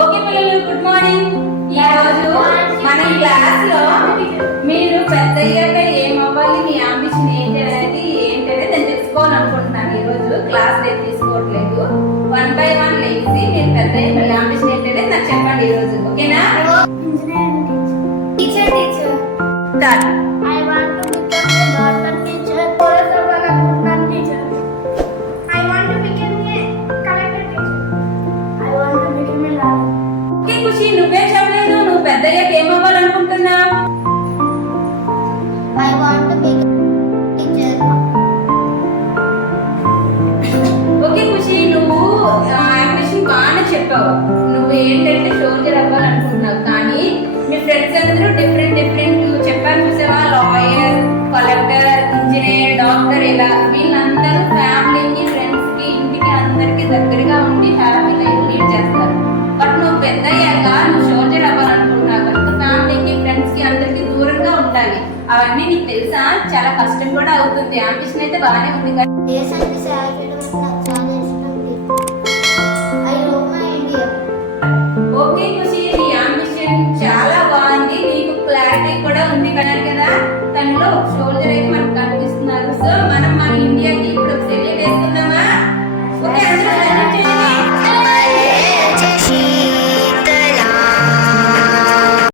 Okay పిల్లలు, good morning. ఈ రోజు మన క్లాస్ లో మీరు పెద్దయ్యాక ఏమవ్వాలి, మీ అంబిషన్ ఏంటనేది నేను తెలుసుకోవాలనుకుంటున్నాను. ఈ రోజు క్లాస్ రేపు తీసుకోవట్లేదు, 1 by 1 లేసి మీరు పెద్దయ్యాక మీ అంబిషన్ ఏంటనేది నాకు చెప్పండి ఈ రోజు. ఓకేనా? Teacher start. I want to become a doctor, teacher, police officer, teacher. I want to become a collector, teacher. I want to become a lawyer. Okay Khushi, నువ్వే చెప్పలేదు, నువ్వు పెద్దయ్యాక ఏమవ్వాలనుకుంటున్నావు? I want to become a teacher. Okay Khushi, నువ్వు ambition బాగానే చెప్పావు. నువ్వు ఏంటంటే సోల్జర్ అవ్వాలనుకుంటున్నావు, కానీ మీ ఫ్రెండ్స్ అందరూ డిఫరెంట్ చెప్పారు చూసావా? లాయర్, కలెక్టర్, ఇంజనీర్, డాక్టర్, ఇలా వీళ్ళందరూ ఫ్యామిలీకి, ఫ్రెండ్స్కి, ఇంటికి అందరికి దగ్గరగా ఉండి హ్యాపీ లైఫ్ లీడ్ చేస్తారు. బట్ నువ్వు పెద్దయ్యాక నువ్వు సోల్జర్ అవ్వాలనుకుంటున్నావు కనుక ఫ్యామిలీకి, ఫ్రెండ్స్కి అందరికి దూరంగా ఉండాలి. అవన్నీ నీకు తెలుసా? చాలా కష్టం కూడా అవుతుంది. అంబిషన్ అయితే బాగానే ఉంది కానీ దేశానికి సేవ చేయడం అంటే నాకు చాలా ఇష్టం. I love my India. Okay